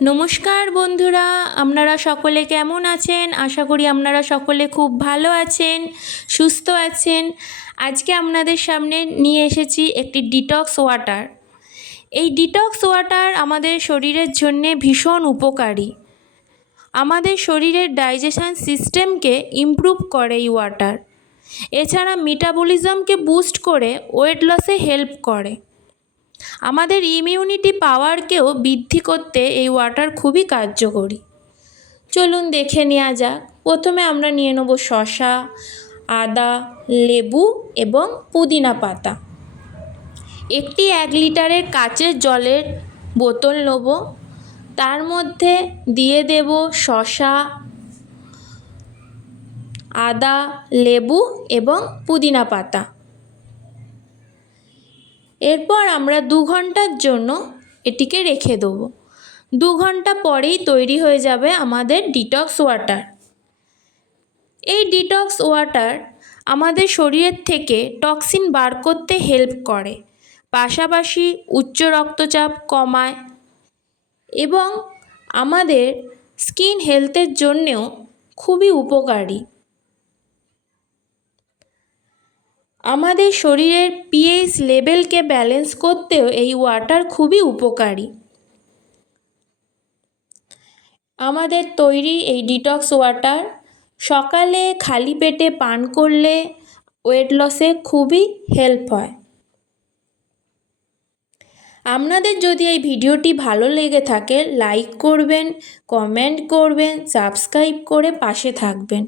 নমস্কার বন্ধুরা, আপনারা সকলে কেমন আছেন? আশা করি আপনারা সকলে খুব ভালো আছেন, সুস্থ আছেন। আজকে আপনাদের সামনে নিয়ে এসেছি একটি ডিটক্স ওয়াটার। এই ডিটক্স ওয়াটার আমাদের শরীরের জন্যে ভীষণ উপকারী। আমাদের শরীরের ডাইজেশন সিস্টেমকে ইমপ্রুভ করে এই ওয়াটার। এছাড়া মেটাবলিজমকে বুস্ট করে ওয়েট লসে হেল্প করে। আমাদের ইমিউনিটি পাওয়ারকেও বৃদ্ধি করতে এই ওয়াটার খুবই কার্যকরী। চলুন দেখে নেওয়া যাক। প্রথমে আমরা নিয়ে নেব শসা, আদা, লেবু এবং পুদিনা পাতা। একটি 1 লিটারের কাচের জলের বোতল নেব, তার মধ্যে দিয়ে দেব শসা, আদা, লেবু এবং পুদিনা পাতা। এরপর আমরা 2 ঘন্টার জন্য এটিকে রেখে দেবো। 2 ঘন্টা পরেই তৈরি হয়ে যাবে আমাদের ডিটক্স ওয়াটার। এই ডিটক্স ওয়াটার আমাদের শরীরের থেকে টক্সিন বার করতে হেল্প করে, পাশাপাশি উচ্চ রক্তচাপ কমায় এবং আমাদের স্কিন হেলথের জন্যেও খুবই উপকারী। আমাদের শরীরের পিএইচ লেভেলকে ব্যালেন্স করতেও এই ওয়াটার খুবই উপকারী। আমাদের তৈরি এই ডিটক্স ওয়াটার সকালে খালি পেটে পান করলে ওয়েট লসে খুবই হেল্প হয়। আপনাদের যদি এই ভিডিওটি ভালো লেগে থাকে লাইক করবেন, কমেন্ট করবেন, সাবস্ক্রাইব করে পাশে থাকবেন।